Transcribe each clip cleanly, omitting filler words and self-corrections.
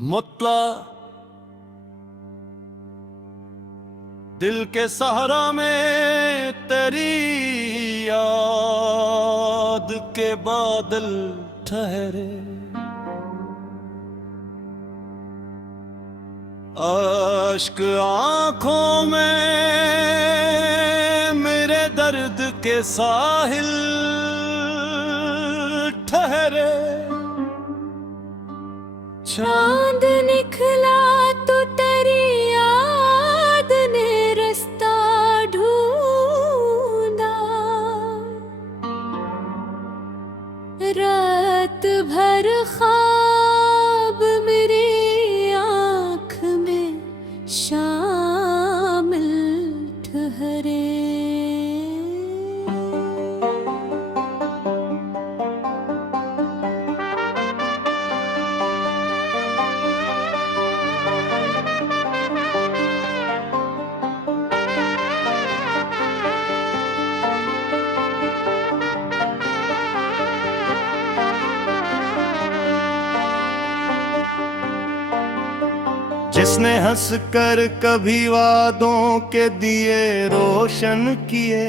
मुतला दिल के सहारा में तेरी याद के बादल ठहरे, अश्क आंखों में मेरे दर्द के साहिल ठहरे। चांद निकला तो तेरी याद ने रास्ता ढूंढा, रात भर ख्वाब मेरी आँख में शामिल ठहरे। जिसने हंस कर कभी वादों के दिए रोशन किए,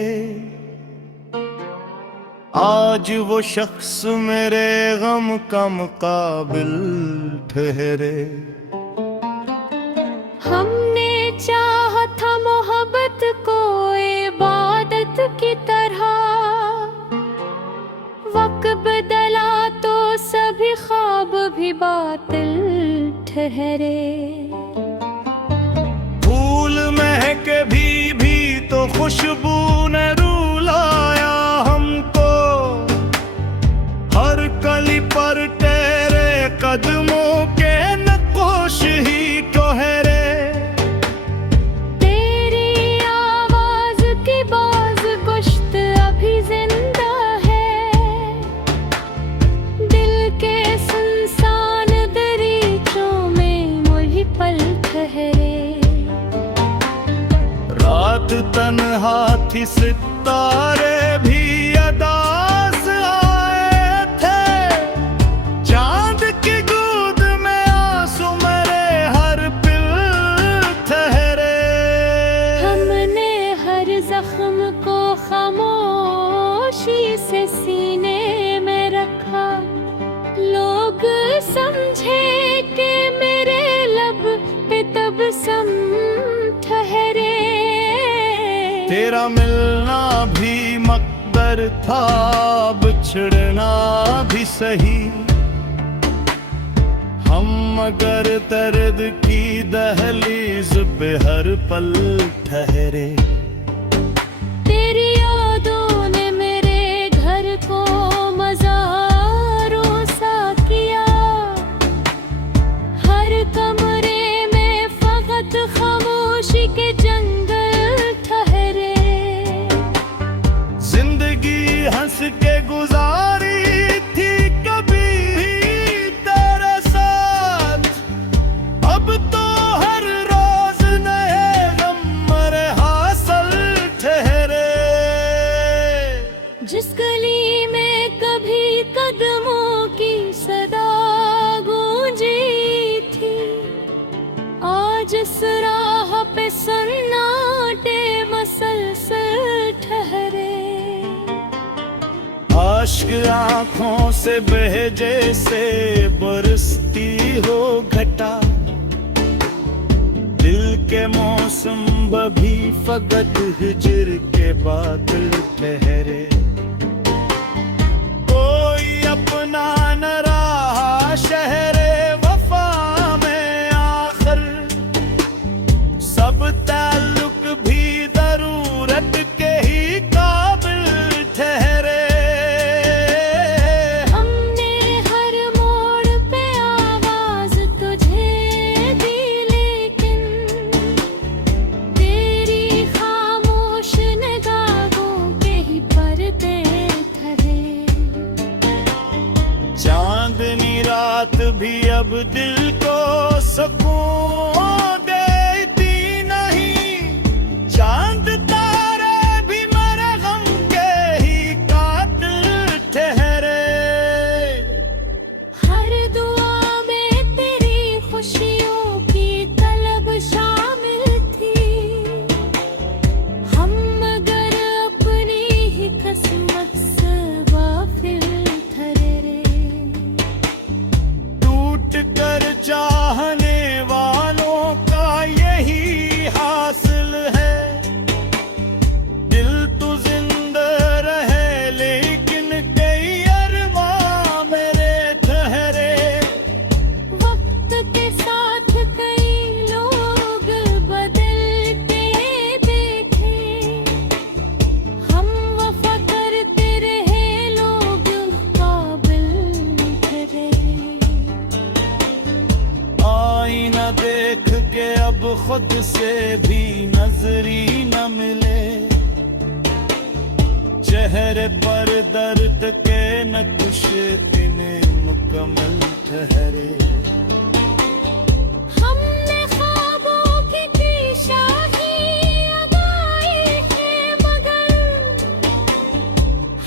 आज वो शख्स मेरे गम का मुकाबिल ठहरे। हमने चाहा था मोहब्बत को इबादत की तरह, वक्त बदला तो सभी ख्वाब भी बातिल ठहरे। फूल महके भी तो खुशबू ने रुलाया हमको, हर कली पर तेरे कदमों के नक्श ही ठहरे। तेरी आवाज की बाज गुश्त अभी जिंदा है, दिल के सुनसान दरीचों में वही पल ठहरे। रात तन्हा थी, सितारे भी अदास आए थे, चांद की गोद में आंसू मेरे हर पिल ठहरे। हमने हर जख्म को खामोशी से सीने में रखा, लोग समझे कि मेरे लब पे तबस्सुम ठहरे। तेरा मिलना भी मकदर था, बिछड़ना भी सही, हम मगर दर्द की दहलीज पे हर पल ठहरे। तेरी यादों ने मेरे घर को मज़ारों सा किया, हर कमरे में फकत खामोशी के जंगल ठहरे। जिंदगी हंस के गुजारी थी कभी तेरे साथ, अब तो हर रोज नए गम मरे हासिल ठहरे। जिस गली में कभी कदमों की सदा गूंजी थी, आज इस राह पे सन्नाटे मसलसल ठहरे। आश्क आंखों से बह जैसे बरसती हो घटा, दिल के मौसम भी फकत हिजर के बादल ठहरे। कोई अपना न रहा शहरे वफा में आखिर, सब ताल्लुक भी जरूरत के ही काबिल ठहरे। हमने हर मोड़ पे आवाज तुझे दी, लेकिन तेरी खामोश निगाहों के ही पर्दे ठहरे। चांदनी रात भी अब दिल को सुकून देती नहीं, चांद तारे भी मेरे गम के ही कातिल ठहरे। हर दुआ में तेरी खुश कि अब खुद से भी नजरी न मिले, चेहरे पर दर्द के नक्श इतने मुकम्मल ठहरे। हमने ख्वाबों की शाही उगाई है, मगर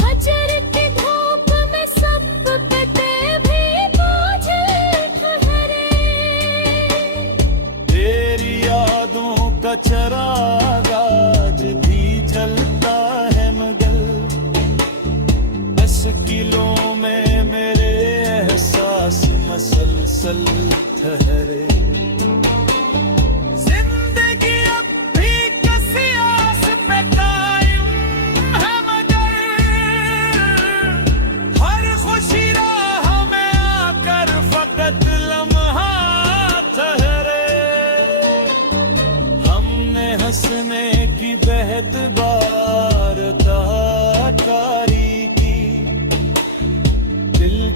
हजर की धूप में सब पत्ते भी बोझल ठहरे। तेरी यादों का चराग आज भी जलता है, मगर किलों में मेरे एहसास मसलसल ठहरे। जिंदगी अब भी किसी आस पे कायम है, मगर हर खुशी राह में आकर फकत लम्हा ठहरे। हमने हंसने की बेहद बार कारी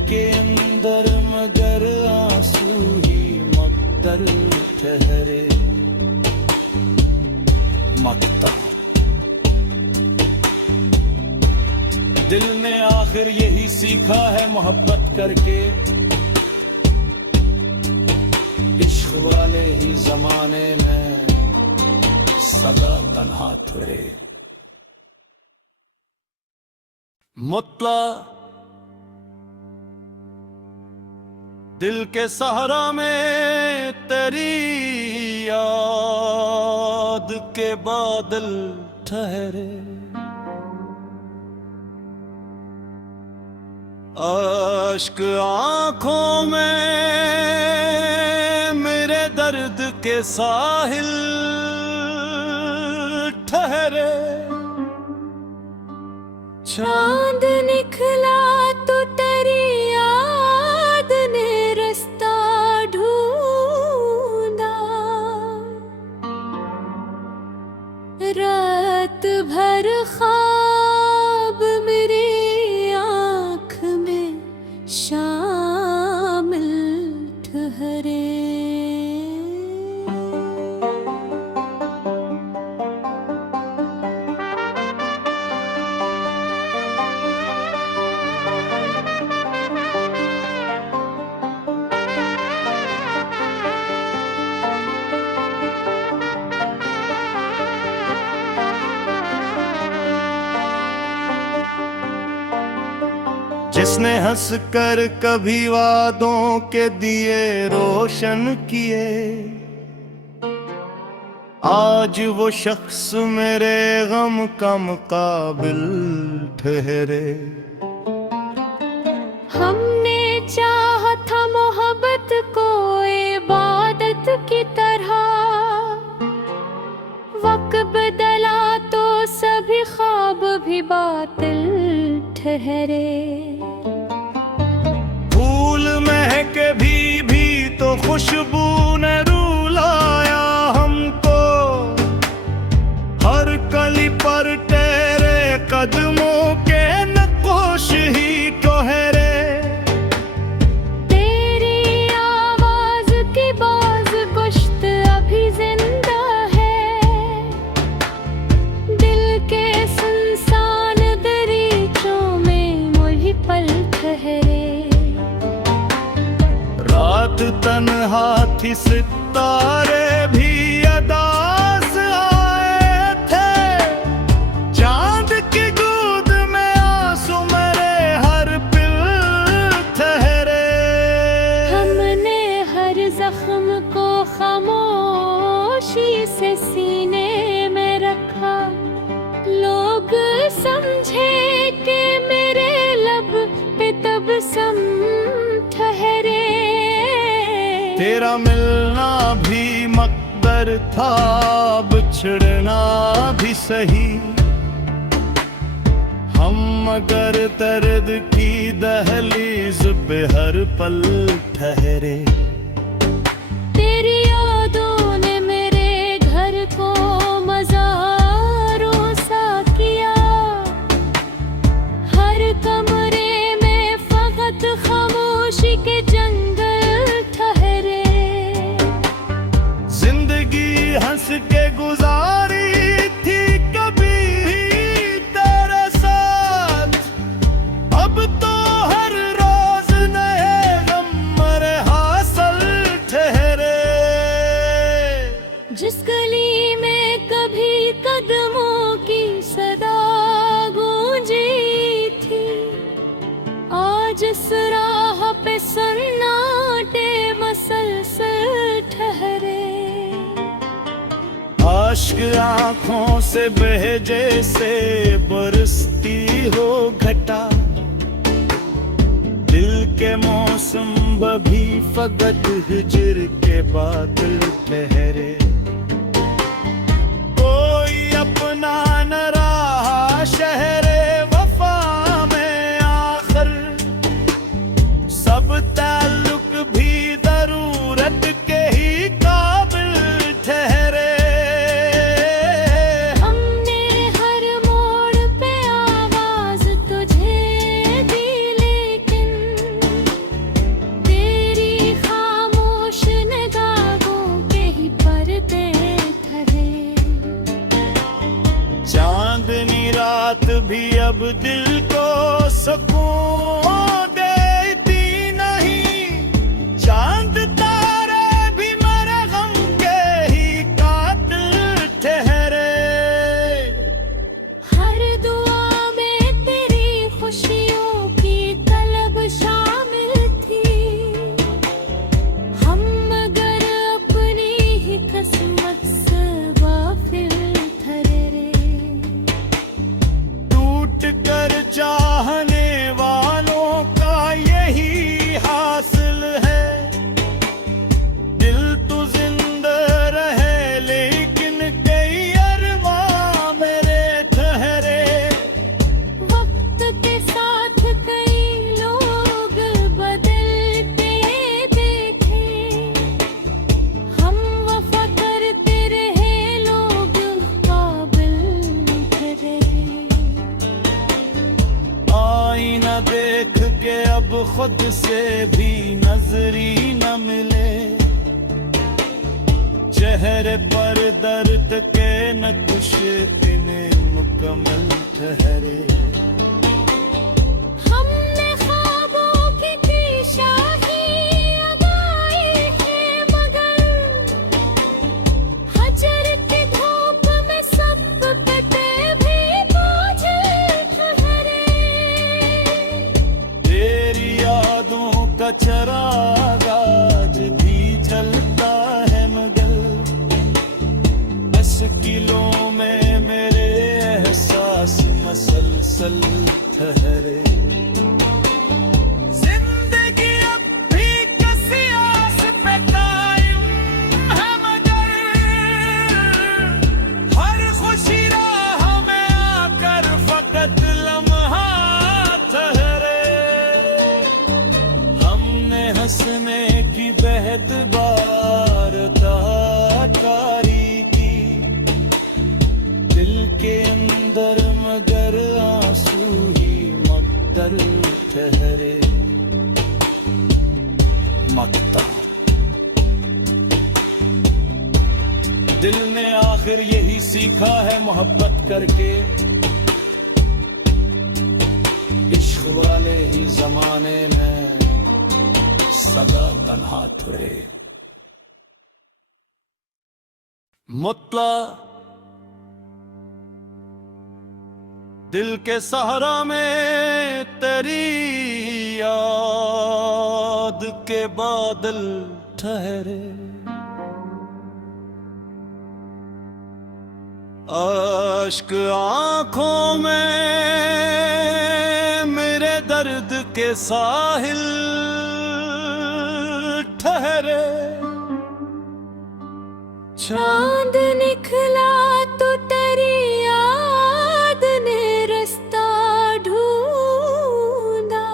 के अंदर, मगर आंसू ही मकदर ठहरे। मकदर दिल ने आखिर यही सीखा है मोहब्बत करके, इश्क वाले ही जमाने में सदा तन्हा ठहरे। मुतला दिल के सहारा में तेरी याद के बादल ठहरे। अश्क आंखों में मेरे दर्द के साहिल ठहरे। चांद निकला तो तेरी याद ने रास्ता ढूंढा, रात भर ख्वाब मेरी आँख में शामिल ठहरे। जिसने हंस कर कभी वादों के दिए रोशन किए, आज वो शख्स मेरे गम का मुकाबिल ठहरे। हमने चाहा था मोहब्बत को इबादत की तरह, वक्त बदला तो सभी ख्वाब भी बातिल ठहरे। फूल महके भी तो खुशबू ने रुलाया हमको, हर कली पर तेरे कदमों के नक्श ही ठहरे। तेरी आवाज की बाज गोश्त अभी जिंदा है, दिल के सुनसान दरीचों में वही पल ठहरे। रात तन्हा थी, सितारे भी अदास आए थे, चांद की गोद में आंसू मेरे हर पिल ठहरे। हमने हर जख्म को खामोशी से सीने में रखा, लोग समझे कि मेरे लब पे तबस्सुम ठहरे। तेरा मिलना भी मकदर था, बिछड़ना भी सही, हम मगर दर्द की दहलीज पे हर पल ठहरे। तेरी यादों ने मेरे घर को मज़ारों सा किया, हर कमरे में फकत खामोशी के जंगल ठहरे। अश्क आंखों से बह जैसे बरसती हो घटा, दिल के मौसम भी फकत हिजर के बादल ठहरे। कोई अपना न रहा शहरे वफा में आखिर, सब ताल्लुक भी जरूरत के ही काबिल ठहरे। हमने हर मोड़ पे आवाज तुझे दी, लेकिन तेरी खामोश निगाहों के ही पर्दे ठहरे। चांदनी रात भी अब दिल को सुकून देती नहीं, चांद तारे भी मेरे गम के ही कातिल ठहरे। हर दुआ में तेरी खुशियों की तलब शामिल थी, हम मगर अपनी ही किस्मत से गाफिल ठहरे। टूट कर चाहने वालों का यही हासिल है, दिल तो जिंदा रहे लेकिन कई अरमां मेरे ठहरे। वक्त के साथ कई लोग बदलते देखे, हम वफा करते रहे लोग काबिल ठहरे। आईना देख के अब खुद से भी नजरी न मिले, चेहरे पर दर्द के नक्श इतने मुकम्मल ठहरे। हमने ख्वाबों की शाही अगाई है, मगर हजर की धूप में सब कटे भी बोझ ठहरे। तेरी यादों का चराग आज भी जलता है, मगर मुश्किलों में मेरे एहसास मसलसल ठहरे। जिंदगी अब भी किसी आस पे कायम है, मगर हर खुशी राह में आकर फकत लम्हा ठहरे। हमने हंसने की बेहद बार कारी की, दिल के अंदर मगर आंसू ही मकदर ठहरे। मकता दिल ने आखिर यही सीखा है मोहब्बत करके, इश्क वाले ही जमाने में सदा तन्हा तुरे। मुतला दिल के सहारा में तेरी याद के बादल ठहरे। अश्क आंखों में मेरे दर्द के साहिल ठहरे। चांद निकला तो तेरी याद ने रास्ता ढूंढा,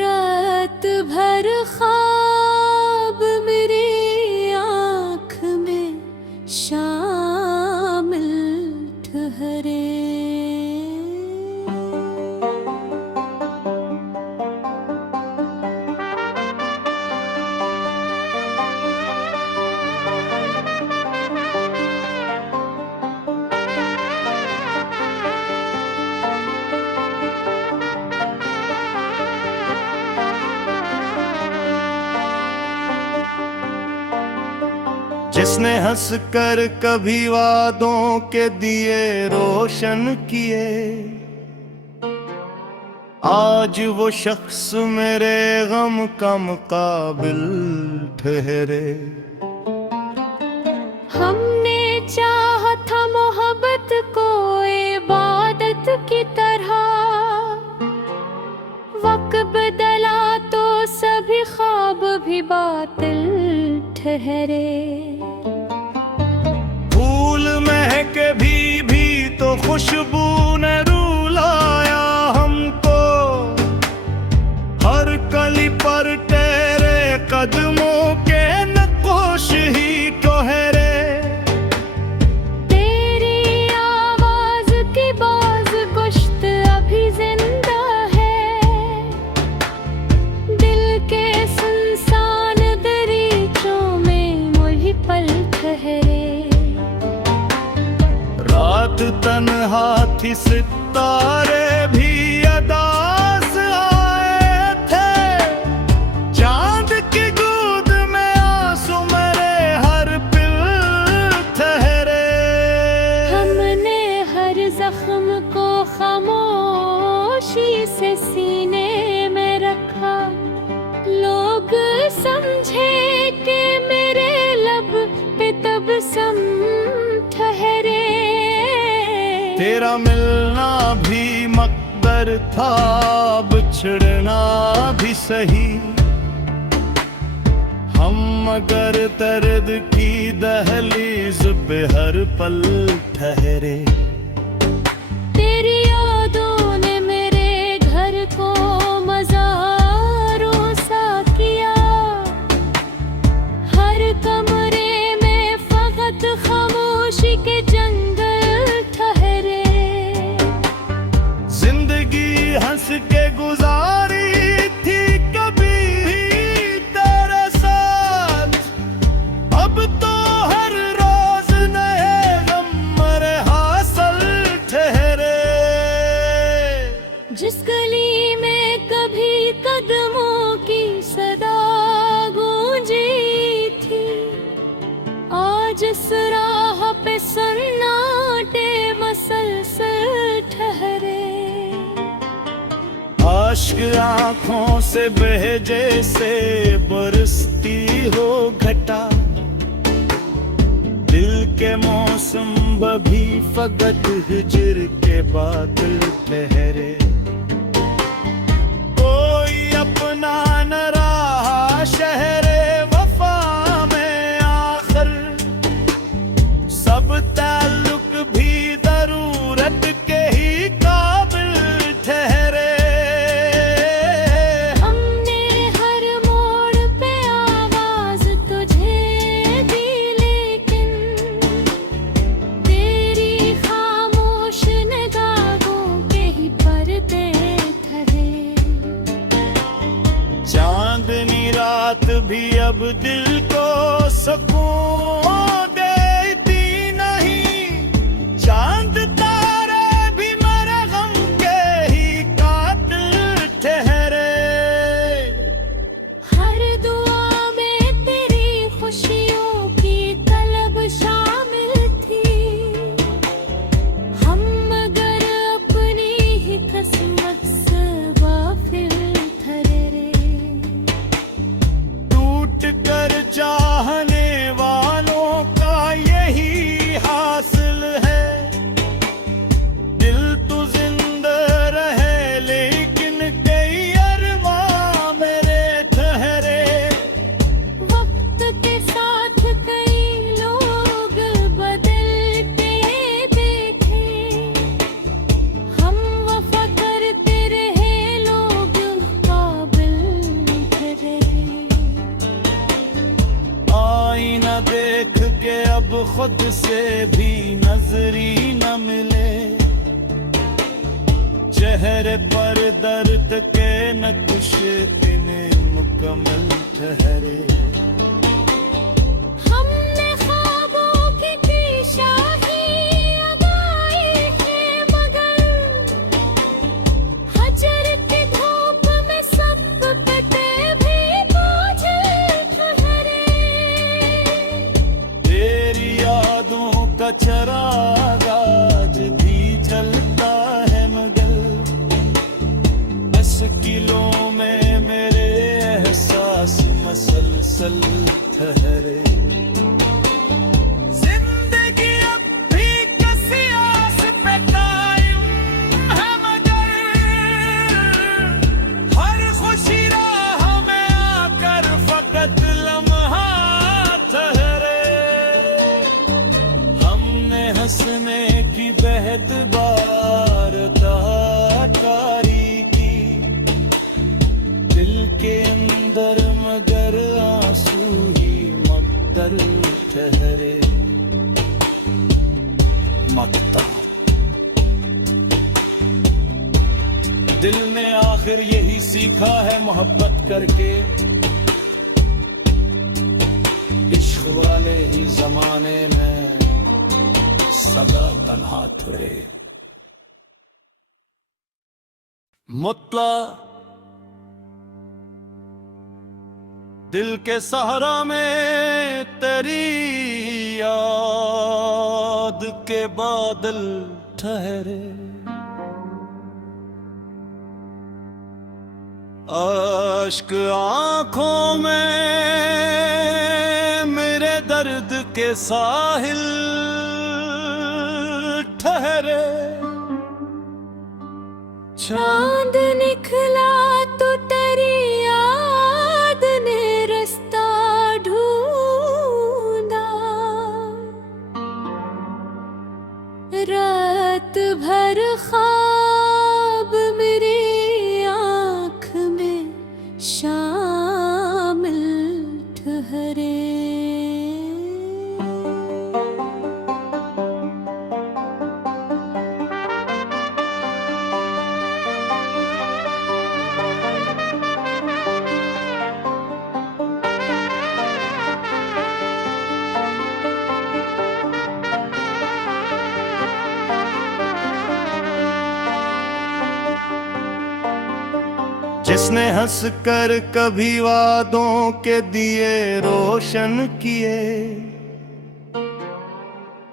रात भर ख्वाब मेरी आँख में शामिल ठहरे। जिसने हंस कर कभी वादों के दिए रोशन किए, आज वो शख्स मेरे गम का मुकाबिल ठहरे। हमने चाहा था मोहब्बत को इबादत की तरह, वक्त बदला तो सभी ख्वाब भी बातिल ठहरे। फूल महके भी तो खुशबू ने रुलाया हमको, हर कली पर तेरे कदमों के नक्श ही कोहरे। तेरी आवाज की बाज गुश्त अभी जिंदा है, दिल के सुनसान दरीचों में वही पल ठहरे। रात तन्हा थी सितारे भी अदास आए थे, चांद की गोद में आंसू मेरे हर पल ठहरे। हमने हर जख्म को खामोशी से सीने में रखा, लोग समझे कि मेरे लब पे तबस्सुम ठहरे। तेरा मिलना भी मकदर था, बिछड़ना भी सही, हम मगर दर्द की दहलीज पे हर पल ठहरे। तेरी यादों ने मेरे घर को मज़ारों सा किया, हर कमरे में फकत खामोशी के जंगल ठहरे। जिंदगी हंस के गुजारी थी कभी तेरे साथ, अब तो हर रोज नए गम मरे हासिल ठहरे। जिस गली में कभी कदमों की सदा गूंजी थी, आज इस राह पे सन्नाटे मसलसल ठहरे। आश्क आँखों से बह जैसे बरसती हो घटा, दिल के मौसम भी फकत हिजर के बादल ठहरे। कोई अपना न रहा शहरे वफा में आखिर, सब ताल्लुक भी जरूरत के ही काबिल ठहरे। हमने हर मोड़ पे आवाज तुझे दी, लेकिन तेरी खामोश निगाहों के ही पर्दे ठहरे। चांदनी रात भी अब दिल को सुकून देती नहीं, चांद तारे भी मेरे गम के ही कातिल ठहरे। हर दुआ में तेरी खुशियों की तलब शामिल थी, हम मगर अपनी ही किस्मत से गाफिल ठहरे। टूट कर चाहने वालों का यही हासिल है, दिल तो जिंदा रहे लेकिन कई अरमां मेरे ठहरे। वक्त के साथ कई लोग बदलते देखे, हम वफा करते रहे लोग काबिल ठहरे। आईना देख के अब खुद से भी नजरी न मिले, चेहरे पर दर्द के नक्श इन्हें मुकम्मल ठहरे। हमने ख्वाबों की शाही अगाई है, मगर हजर की धूप में सब कटे भी बोझल ठहरे। तेरी यादों का चराग आज भी जलता है, मगर मुश्किलों में मेरे एहसास मसलसल ठहरे। मगर आंसू ही मकदर ठहरे। मकता दिल ने आखिर यही सीखा है मोहब्बत करके, इश्क वाले ही जमाने में सदा तन्हा तुरे। मुतला दिल के सहारा में तेरी याद के बादल ठहरे। अश्क आंखों में मेरे दर्द के साहिल ठहरे। चांद निकला तो तेरी याद ने रास्ता ढूंढा। रात भर ख्वाब मेरी आँख में शामिल ठहरे। जिसने हंस कर कभी वादों के दिए रोशन किए,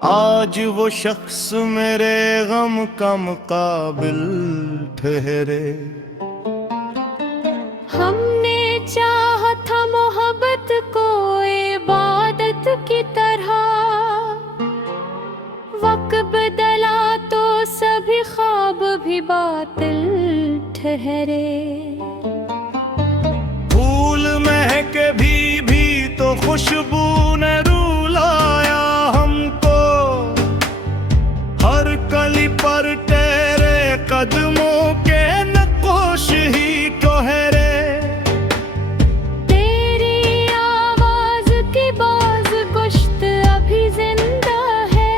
आज वो शख्स मेरे गम का मुकाबिल ठहरे। हमने चाहा था मोहब्बत को इबादत की तरह, वक्त बदला तो सभी ख्वाब भी बातिल ठहरे। फूल महके भी तो खुशबू ने रुलाया हमको, हर कली पर तेरे कदमों के नक्श ही ठहरे। तेरी आवाज की बाज गोश्त अभी जिंदा है,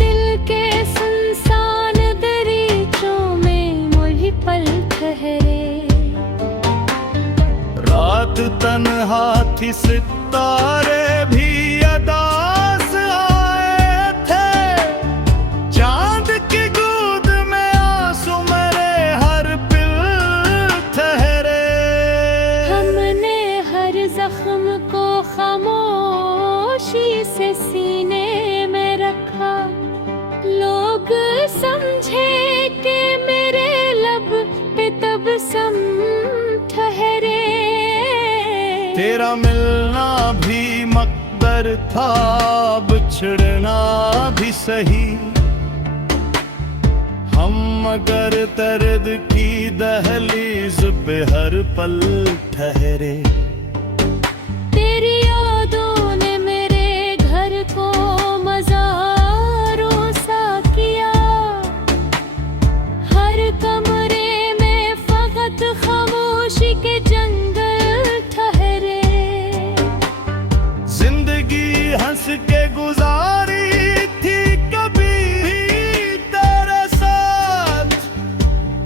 दिल के सुनसान दरीचों में वही पल ठहरे। रात तन्हा थी सितारे भी अदास आए थे, चांद की गोद में आंसू मेरे हर पिल ठहरे। हमने हर जख्म को खामोशी से सीने में रखा, लोग समझे कि मेरे लब पे तबस्सुम ठहरे। तेरा मिलना भी मकदर था, बिछड़ना भी सही, हम मगर दर्द की दहलीज पे हर पल ठहरे। तेरी यादों ने मेरे घर को मज़ारों सा किया, हर कमरे में फकत खामोशी के जंगल ठहरे। जिंदगी हंस के गुजारी थी कभी तेरे साथ,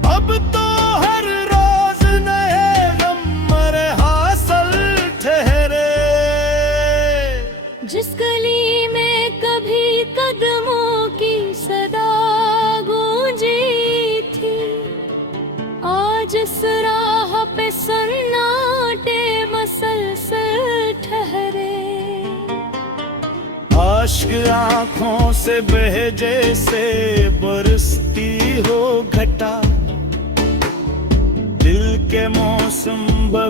अब तो हर रोज नए गम मरे हासिल ठहरे। जिस गली में कभी कदमों की सदा गूंजी थी, आज इस राह पे सन्नाटे मसलसल ठहरे। आश्क आँखों से बह जैसे बरसती हो घटा, दिल के मौसम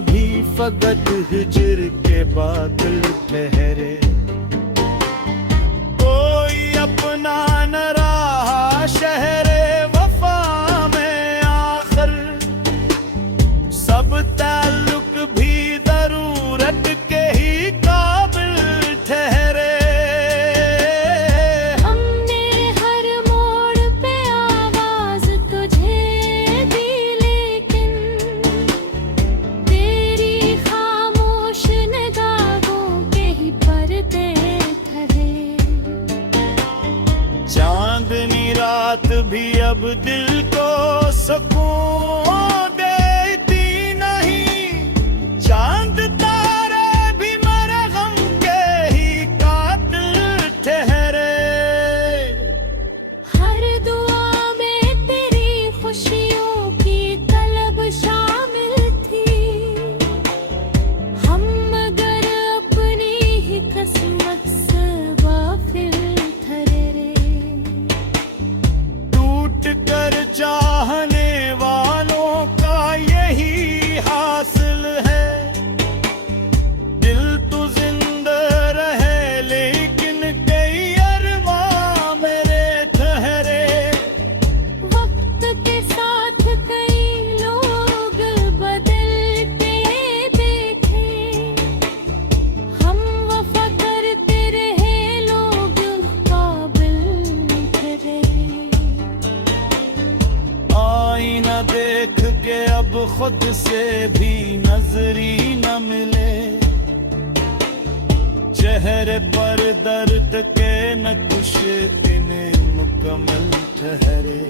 भी फकत हिजर के बादल ठहरे। कोई अपना न रहा शहरे वफा में आखिर, सब ताल्लुक भी जरूरत के ही काबिल ठहरे। हमने हर मोड़ पे आवाज तुझे दी, लेकिन अब दिल को सुकून देती नहीं। चांद तारे भी मेरे गम के ही कातिल ठहरे। हर दुआ में तेरी खुशियों की तलब शामिल थी। हम मगर अपनी ही किस्मत से गाफिल ठहरे। टूट कर चाहने वालों का यही हासिल है। दिल तो जिंदा रहे लेकिन कई अरमां मेरे ठहरे। वक्त के साथ कई लोग बदलते देखे। हम वफा करते रहे, लोग काबिल ठहरे। आईना देख के अब खुद से भी नजरी न मिले। चेहरे पर दर्द के नक्श इन्हें मुकम्मल ठहरे।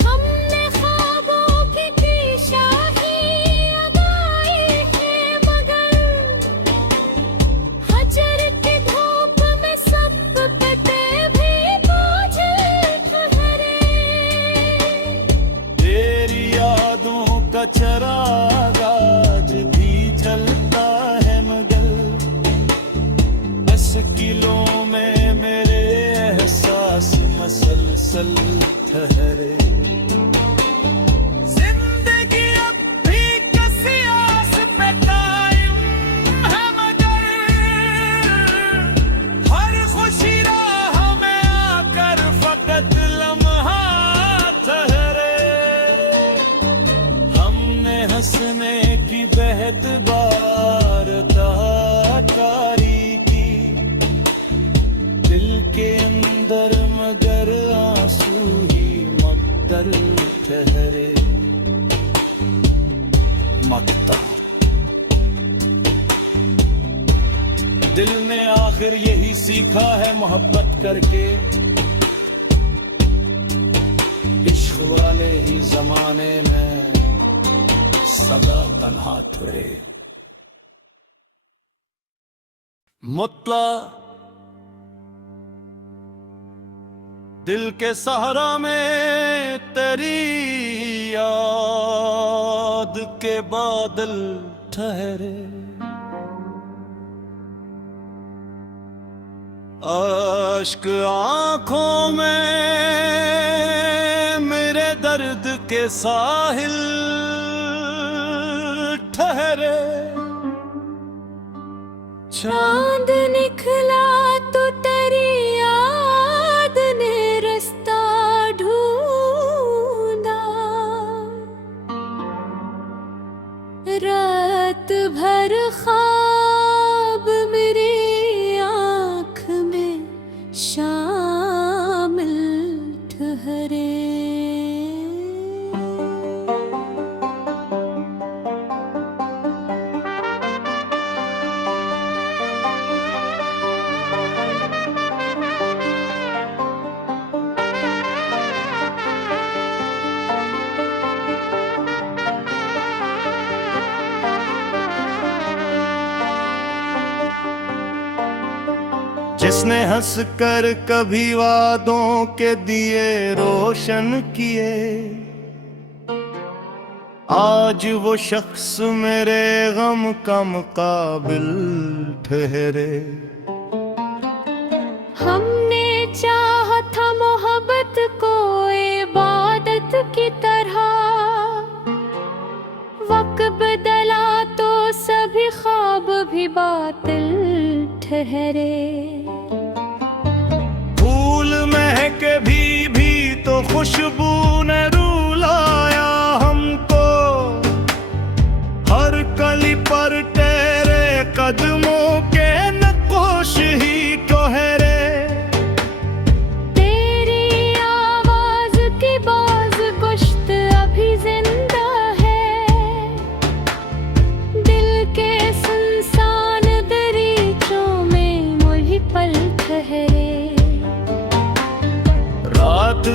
हमने ख्वाबों की शाही उगाई है, मगर हजर की धूप में सब कटे भी बोझल ठहरे। तेरी यादों का चराग आज भी जलता है मगर मुश्किलों में मेरे एहसास मसलसल ठहरे। जिंदगी अब भी किसी आस पे कायम है मगर हर खुशी राह में आकर फकत लम्हा ठहरे। हमने हंसने की बेहद बार कारी की दिल के अंदर मगर आंसू ही मक्तल ठहरे। मक्ता दिल ने आखिर यही सीखा है मोहब्बत करके। इश्क वाले ही जमाने में सदा तन्हा ठहरे। मुतला दिल के सहारा में तेरी याद के बादल ठहरे। अश्क आंखों में मेरे दर्द के साहिल ठहरे। चांद निकला तो तेरी याद ने रास्ता ढूंढा। रात भर ख्वाब मेरी आँख में शामिल ठहरे। जिसने हंस कर कभी वादों के दिए रोशन किए, आज वो शख्स मेरे गम का मुकाबिल ठहरे। हमने चाहा था मोहब्बत को इबादत की तरह, वक्त बदला तो सभी ख्वाब भी बातिल ठहरे। फूल महके भी तो खुशबू ने रुलाया हमको, हर कली पर तेरे कदमों के नक्श ही ठहरे। तेरी आवाज की बाज गुश्त अभी जिंदा है, दिल के सुनसान दरीचों में वही पल ठहरे। रात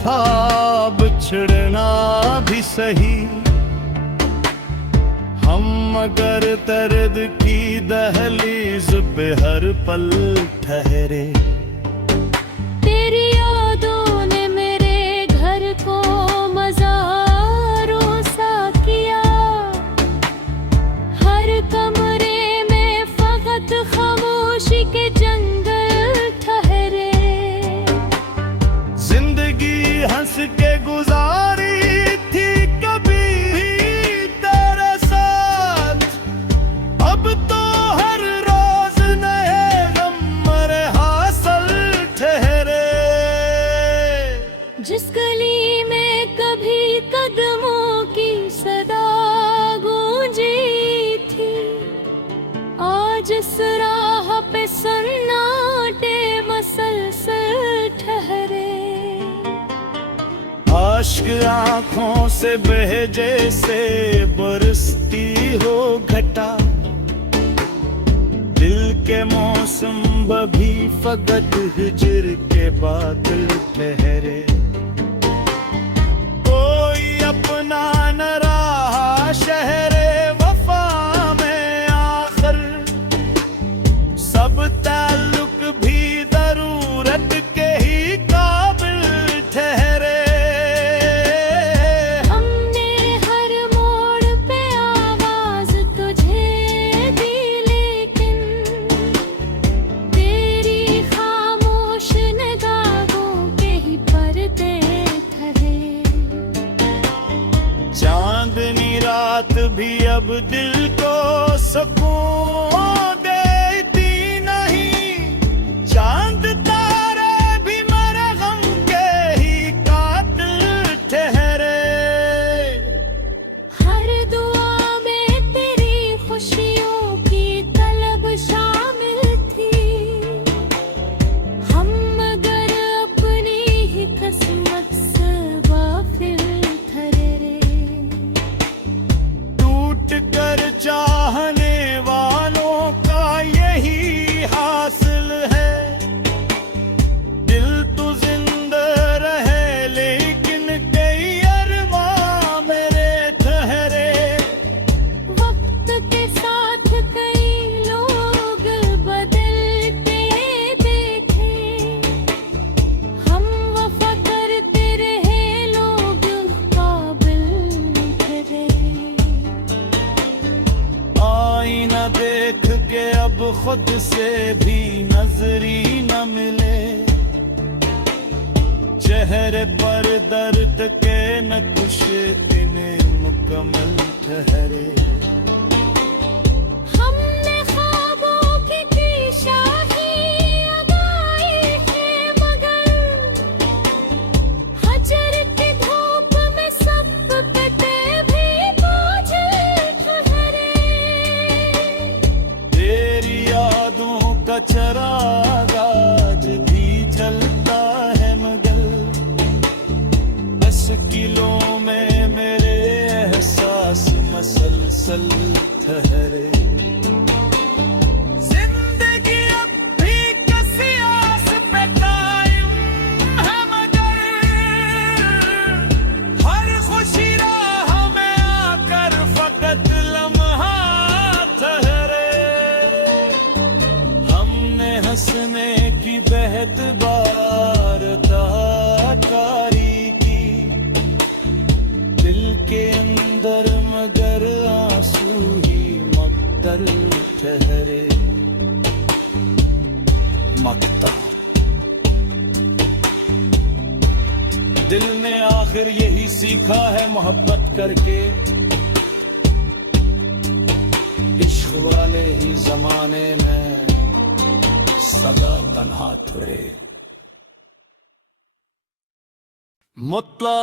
था बिछड़ना भी सही, हम मगर दर्द की दहलीज पे हर पल ठहरे। तेरी यादों ने मेरे घर को मज़ारों सा किया, हर कमरे में फकत खामोशी के जंगल ठहरे। जिंदगी हंस के गुजारी थी कभी तेरे साथ, अब तो हर रोज नए गम मरे हासिल ठहरे। जिस गली में कभी कदमों की सदा गूंजी थी, आज इस राह पे सन्नाटे मसलसल ठहरे। आश्क आंखों से बह जैसे बरसती हो घटा, दिल के मौसम भी फकत हिजर के बादल ठहरे। कोई अपना न रहा शहरे वफा में आखिर, सब ताल्लुक भी जरूरत के ही काबिल ठहरे। हमने हर मोड़ पे आवाज तुझे दी, लेकिन तेरी खामोश निगाहों के ही पर्दे ठहरे। चांदनी रात भी अब दिल को सुकून देती नहीं, चांद तारे भी मेरे गम के ही कातिल ठहरे। हर दुआ में तेरी खुशियों की तलब शामिल थी, हम मगर अपनी ही किस्मत से गाफिल ठहरे। टूट कर चाहने वालों का यही हासिल है, दिल तो जिंदा रहे लेकिन कई अरमां मेरे ठहरे। वक्त के साथ कई लोग बदलते देखे, हम वफा करते रहे लोग काबिल ठहरे। आईना देख के अब खुद से भी नजरी न मिले, चेहरे पर दर्द के नक्श इन्हें मुकम्मल ठहरे। हमने ख्वाबों की शाही उगाई है, मगर हजर की धूप में सब कटे भी बोझल ठहरे। तेरी यादों का चराग आज भी जलता है मगर, बस किलों में मेरे एहसास मसलसल ठहरे। जिंदगी अब भी किसी आस पे कायम है मगर, हर खुशी राह में आकर फकत लम्हा ठहरे। हमने हंसने की बेहद बार कारी की, दिल के अंदर मगर आंसू ही मक्तर ठहरे। मक्ता दिल ने आखिर यही सीखा है मोहब्बत करके, इश्क वाले ही जमाने में सदा तन्हा थोड़े। मुतला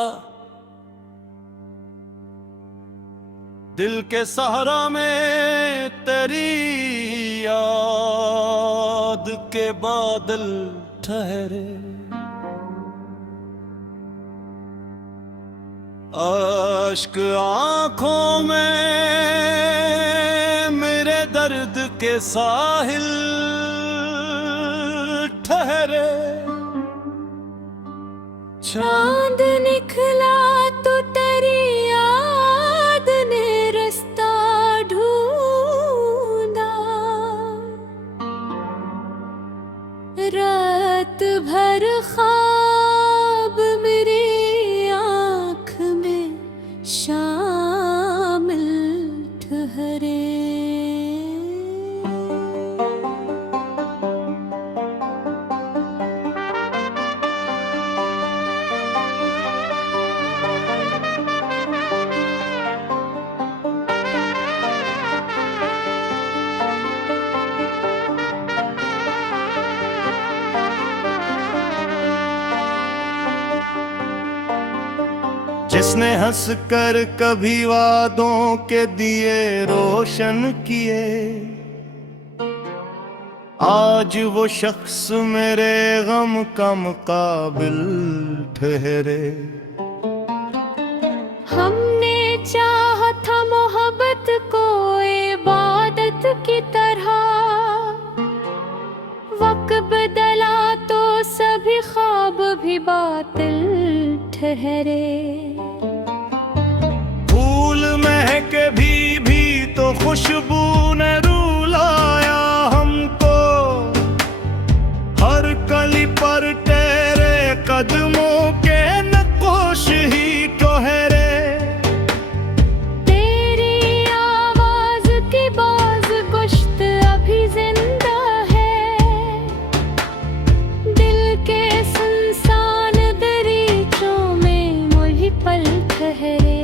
दिल के सहारा में तेरी याद के बादल ठहरे। अश्क आंखों में मेरे दर्द के साहिल ठहरे। चांद निकला तो तेरी याद ने रास्ता ढूंढा, रात भर ख्वाब मेरी आँख में शामिल ठहरे। जिसने हंस कर कभी वादों के दिए रोशन किए, आज वो शख्स मेरे गम का मुकाबिल ठहरे। हमने चाहा था मोहब्बत को इबादत की तरह, वक्त बदला तो सभी ख्वाब भी बातिल ठहरे। फूल महके भी तो खुशबू ने रुलाया हमको, हर कली पर तेरे कदमों के नक्श ही ठहरे। तेरी आवाज की बाज गुश्त अभी जिंदा है, दिल के सुनसान दरीचों में वही पल ठहरे।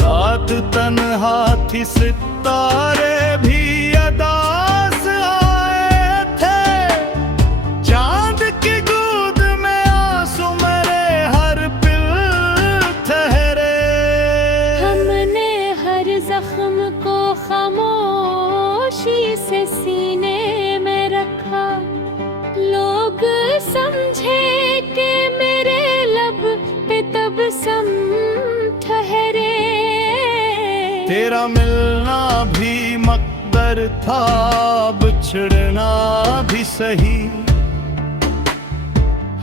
रात तन्हा थी, सितारे भी अदास आए थे, चांद की गोद में आंसू मेरे हर पल ठहरे। हमने हर जख्म को खामोशी से सीने में रखा, लोग समझे कि मेरे लब पे तबस्सुम ठहरे। तेरा मिलना भी मकदर था, बिछड़ना भी सही,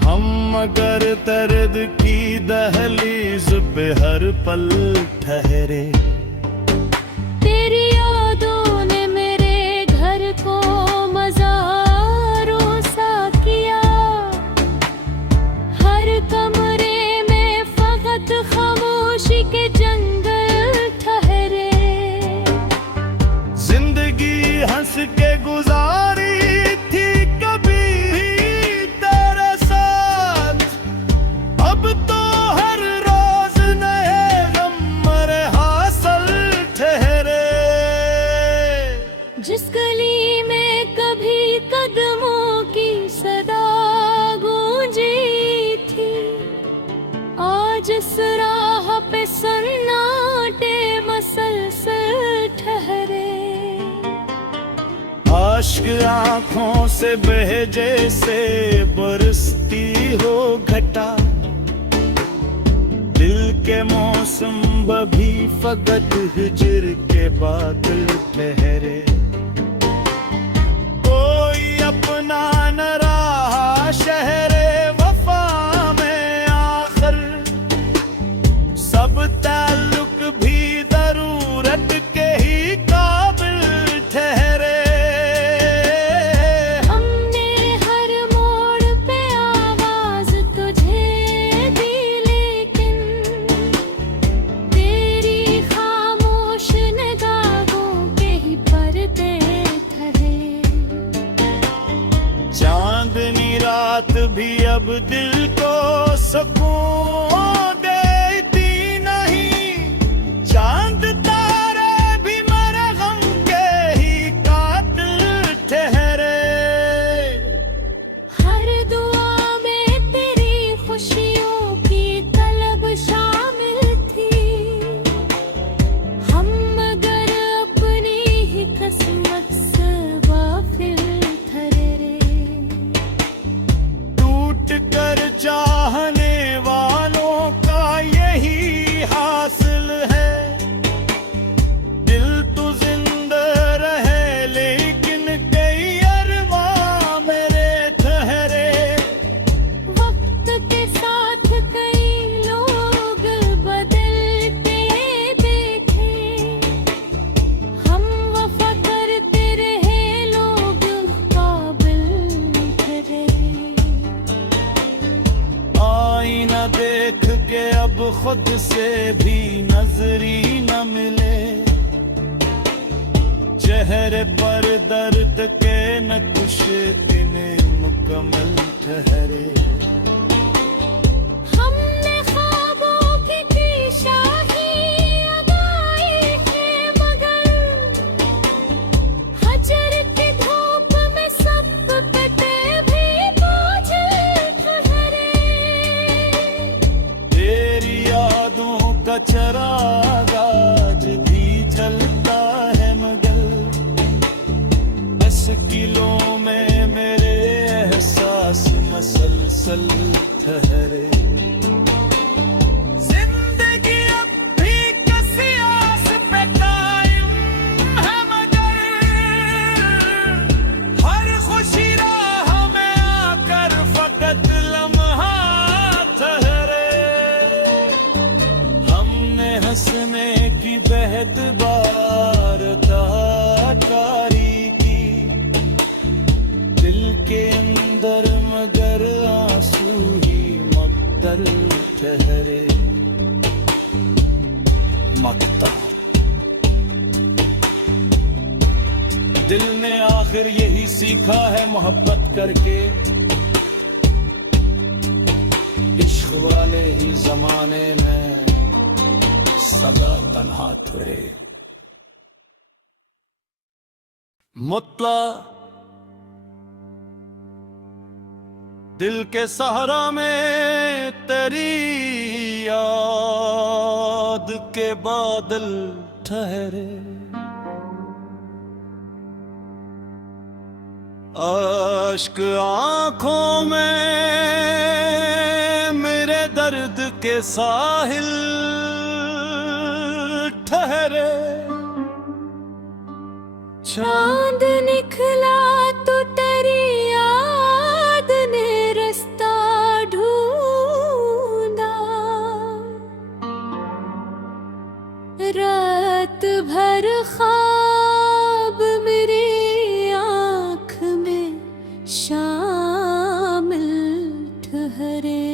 हम मगर दर्द की दहलीज पे हर पल ठहरे। तेरी यादों ने मेरे घर को मज़ारों सा किया, हर कमरे में फकत खामोशी के जंगल ठहरे। जिंदगी हंस के गुजारी थी कभी तेरे साथ, अब तो हर रोज नए गम मरे हासिल ठहरे। जिस गली में कभी कदमों की सदा गूंजी थी, आज इस राह पे सन्नाटे मसलसल ठहरे। आश्क आँखों से बह जैसे बरसती हो घटा, दिल के मौसम भी फकत हिजर के बादल ठहरे। कोई अपना न रहा शहरे वफा में आखिर, सब ताल्लुक भी जरूरत के ही काबिल ठहरे। हमने हर मोड़ पे आवाज तुझे दी, लेकिन तेरी खामोश निगाहों के ही पर्दे ठहरे। चांदनी रात भी अब दिल को सुकून देती नहीं, चांद तारे भी मेरे गम के ही कातिल ठहरे। हर दुआ में तेरी खुशियों की तलब शामिल थी, हम मगर अपनी ही किस्मत से गाफिल ठहरे। टूट कर खुद से भी नजरी न मिले, चेहरे पर दर्द के न कुछ दिन मुकम्मल ठहरे। हमने ख्वाबों की थी शाही अदाई है, मगर हजर की धूप में सब कटे भी बोझल ठहरे। तेरी यादों का चराग आज भी जलता है, मगर मुश्किलों में मेरे एहसास मसलसल ठहरे। जिंदगी अब भी किसी आस पे कायम है, मगर हर खुशी राह में आकर फकत लम्हा ठहरे। हमने हंसने की बेहद बार कारी की, दिल के अंदर मगर आंसू ही मकदर ठहरे। मकता दिल ने आखिर यही सीखा है मोहब्बत करके, इश्क वाले ही जमाने में सदा तन्हा ठहरे। मुतला दिल के सहारा में तेरी याद के बादल ठहरे। अश्क आंखों में मेरे दर्द के साहिल ठहरे। चांद निकला तो तेरी याद ने रास्ता ढूंढा, रात भर ख्वाब मेरी आँख में शामिल ठहरे।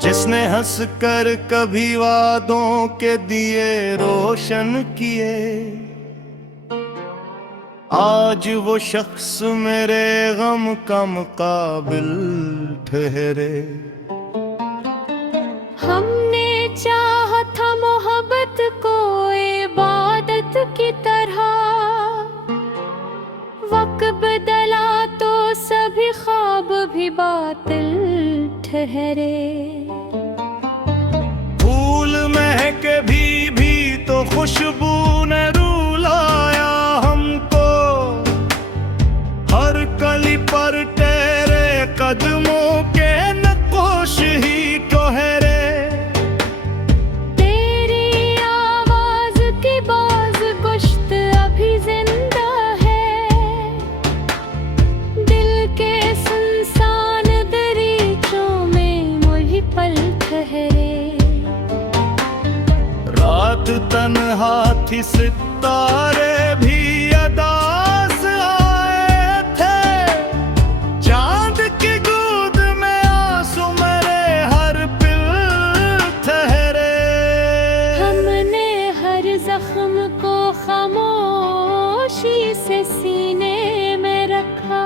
जिसने हंस कर कभी वादों के दिए रोशन किए, आज वो शख्स मेरे गम का मुकाबिल ठहरे। हमने चाहा था मोहब्बत को इबादत की तरह, वक्त बदला तो सभी ख्वाब भी बातिल ठहरे। फूल महके भी तो खुशबू ने रुलाया हमको, हर कली पर तेरे कदमों के नक्श ही कोहरे। तेरी आवाज की बाज गुश्त अभी जिंदा है, दिल के सुनसान दरीचों में वही पल ठहरे। रात तन्हा थी, सितारे भी अदास आए थे, चांद की गोद में आंसू मेरे हर पिल ठहरे। हमने हर जख्म को खामोशी से सीने में रखा,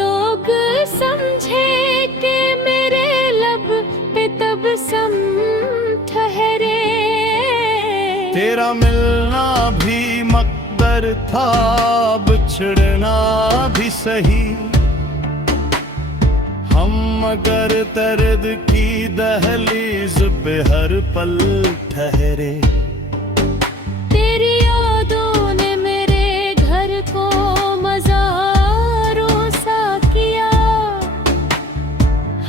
लोग समझे कि मेरे लब पे तबस्सुम ठहरे। तेरा मिलना भी मकदर था, बिछड़ना भी सही, हम मगर दर्द की दहलीज पे हर पल ठहरे। तेरी यादों ने मेरे घर को मज़ारों सा किया,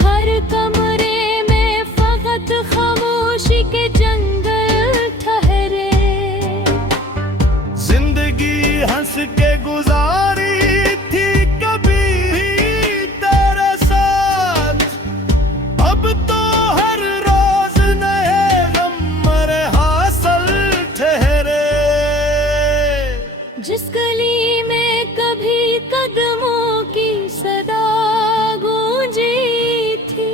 हर कमरे में फकत खामोशी के जंगल ठहरे। जिंदगी हंस के गुजारी थी कभी तेरे साथ, अब तो हर रोज नए गम मरे हासिल ठहरे। जिस गली में कभी कदमों की सदा गूंजी थी,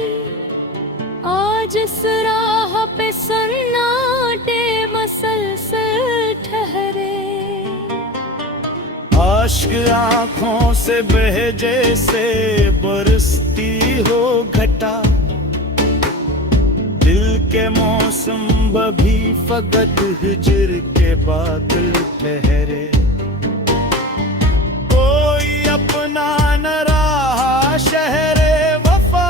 आज इस राह पे सन्नाटे मसलसल ठहरे। आश्क आंखों से बह जैसे बरसती हो घटा, दिल के मौसम भी फकत हिजर के बादल ठहरे। कोई अपना न रहा शहरे वफा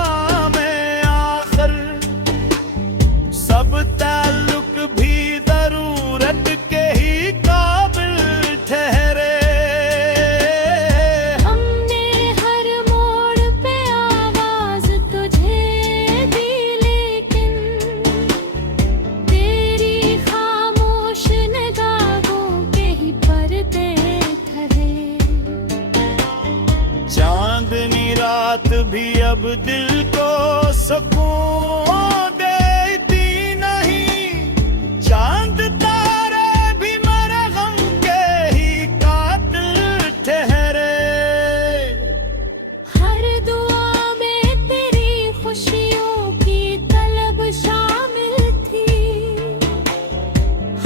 में आखिर, सब ताल्लुक भी जरूरत के ही काबिल ठहरे। हमने हर मोड़ पे आवाज तुझे दी, लेकिन तेरी खामोश निगाहों के ही पर्दे ठहरे। चांदनी रात भी अब दिल को सुकून देती नहीं, चांद तारे भी मरे गम के ही कातिल ठहरे। हर दुआ में तेरी खुशियों की तलब शामिल थी,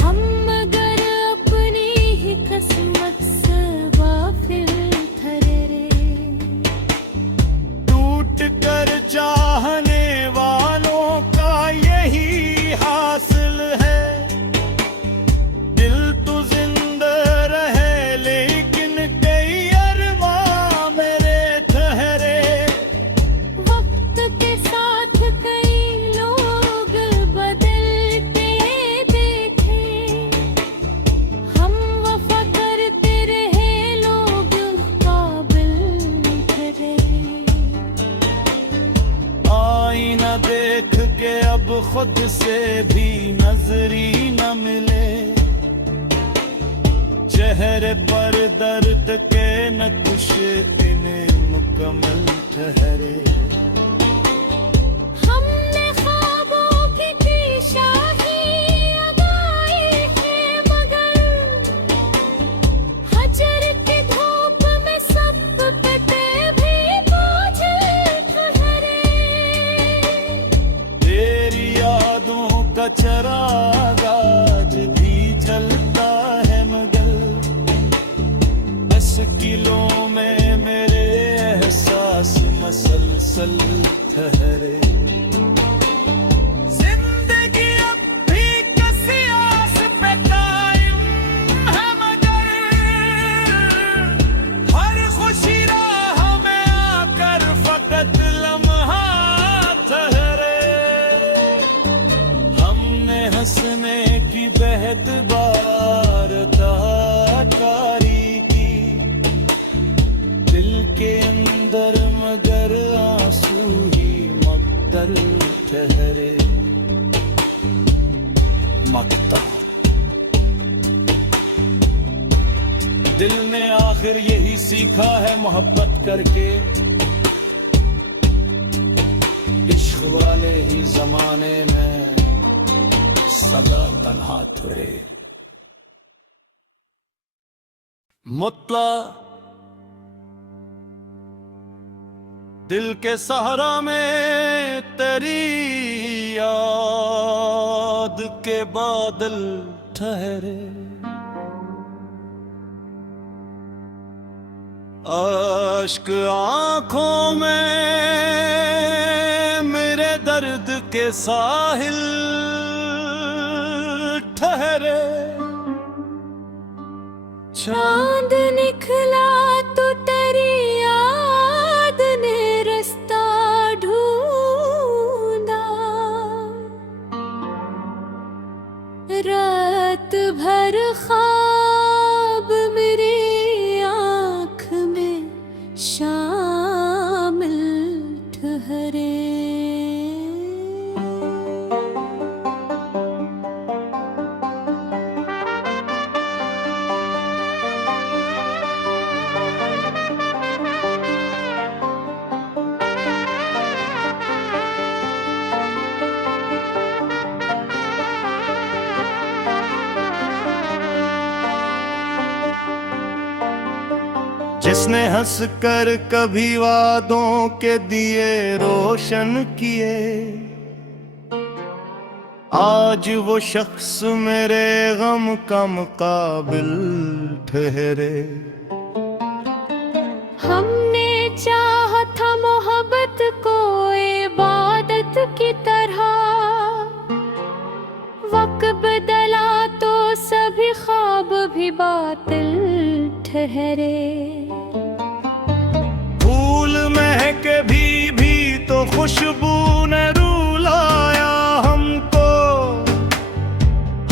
हम मगर अपनी ही किस्मत से गाफिल ठहरे। टूट कर चाहने वालों का यही हासिल है, दिल तो जिंदा रहे लेकिन कई अरमां मेरे ठहरे। वक्त के साथ कई लोग बदलते देखे, हम वफा करते रहे लोग काबिल ठहरे। आईना देख के अब खुद से भी नजरी न मिले, चेहरे पर दर्द के नक्श इन्हें मुकम्मल ठहरे। हमने ख्वाबों की शाही अगाई है, मगर हजर की धूप में सब पे भी बोझल ठहरे। तेरी यादों का चराग आज भी जलता है, मगर मुश्किलों में मेरे एहसास मसलसल ठहरे। जिंदगी अब भी किसी आस पे कायम है, मगर हर खुशी राह में आकर फकत लम्हा ठहरे। हमने हंसने की बेहद बार कारी की, दिल के अंदर मगर आंसू ही मकदर ठहरे। मकता दिल ने आखिर यही सीखा है मोहब्बत करके, इश्क वाले ही जमाने में सदा तन्हा ठहरे। मुतला दिल के सहारा में तेरी याद के बादल ठहरे। अश्क आंखों में मेरे दर्द के साहिल ठहरे। चांद निकला तो तेरी याद ने रास्ता ढूंढा, रात भर ख्वाब मेरी आँख में शामिल ठहरे। जिसने हंस कर कभी वादों के दिए रोशन किए, आज वो शख्स मेरे गम का मुकाबिल ठहरे। हमने चाहा था मोहब्बत को इबादत की तरह, वक्त बदला तो सभी ख्वाब भी बातिल ठहरे। फूल महके भी तो खुशबू ने रुलाया हमको,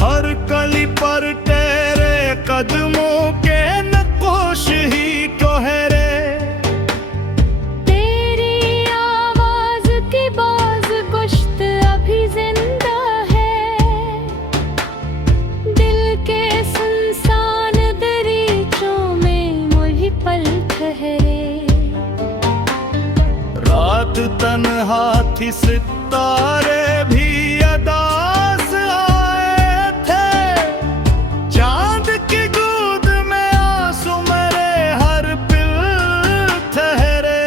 हर कली पर तेरे कदमों के नक्श ही कोहरे। तेरी आवाज की बाज गुश्त अभी जिंदा है, दिल के सुनसान दरीचों में वही पल ठहरे। रात तन्हा थी, सितारे भी अदास आए थे, चांद की गोद में आंसू मेरे हर पल ठहरे।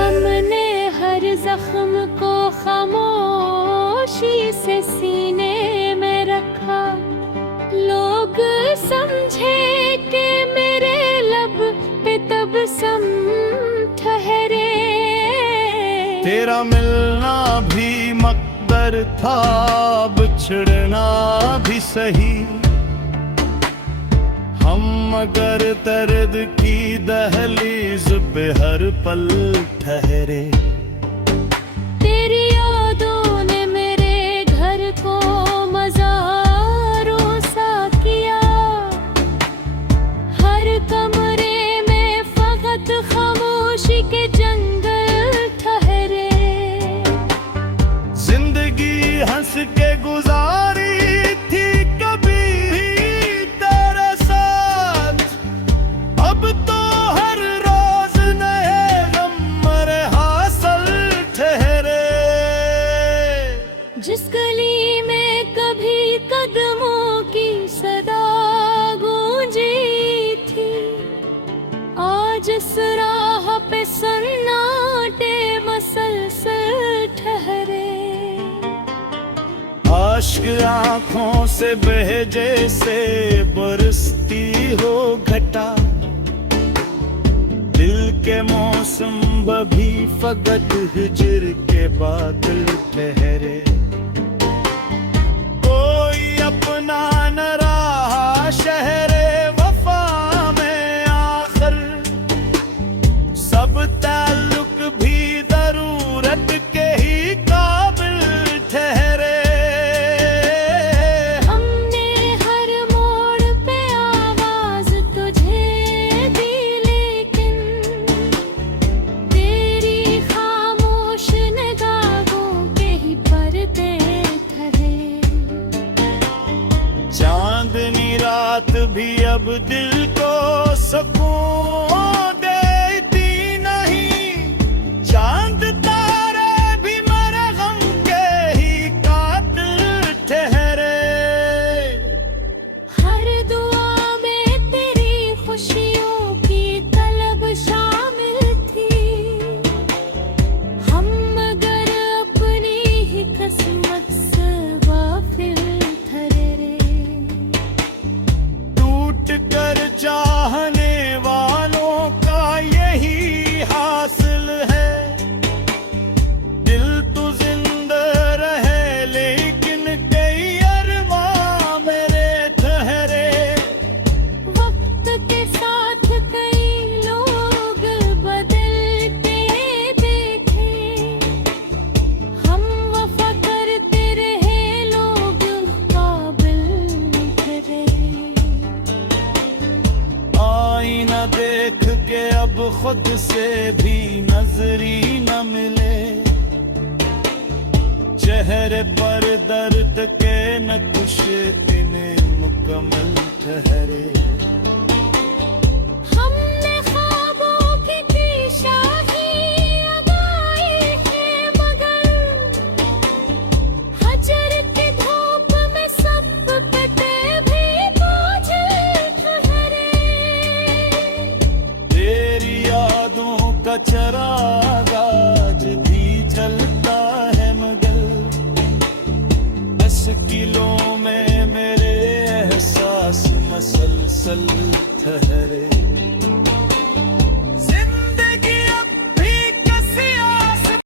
हमने हर जख्म को खामोशी से सीने में रखा, लोग समझे कि मेरे लब पे तबस्सुम ठहरे। तेरा मिलना भी मकदर था, बिछड़ना भी सही, हम मगर दर्द की दहलीज पे हर पल ठहरे। तेरी यादों ने मेरे घर को मज़ारों सा किया, हर कमरे में फकत खामोशी के जंगल ठहरे। जिंदगी हंस के गुजारी थी कभी तेरे साथ, अब तो हर रोज नए गम मरे हासिल ठहरे। जिस गली में कभी कदमों की सदा गूंजी थी, आज इस राह पे सन्नाटे मसलसल ठहरे। आश्क आँखों से बह जैसे बरसती हो घटा, दिल के मौसम भी फकत हिजर के बादल ठहरे। कोई अपना न रहा शहरे वफा में आखिर, सब ताल्लुक भी जरूरत के ही काबिल ठहरे। हमने हर मोड़ पे आवाज तुझे दी, लेकिन तेरी खामोश निगाहों के ही पर्दे ठहरे। चांदनी रात भी अब दिल को सुकून देती नहीं, चांद तारे भी मेरे गम के ही कातिल ठहरे। हर दुआ में तेरी खुशियों की तलब शामिल थी, हम मगर अपनी ही किस्मत से गाफिल ठहरे। टूट कर चाहने वालों का यही हासिल है, दिल तो जिंदा रहे लेकिन कई अरमां मेरे ठहरे। वक्त के साथ कई लोग बदलते देखे, हम वफा करते रहे, लोग काबिल ठहरे। आईना देख के अब खुद से भी नजरी न मिले, चेहरे पर दर्द के नक्श इन्हें मुकम्मल ठहरे। हमने ख्वाबों की शाही लगाई है, मगर हजर की धूप में सब कटे भी बोझ ठहरे। का चराग आज भी जलता है मगर मुश्किलों में मेरे एहसास मसलसल ठहरे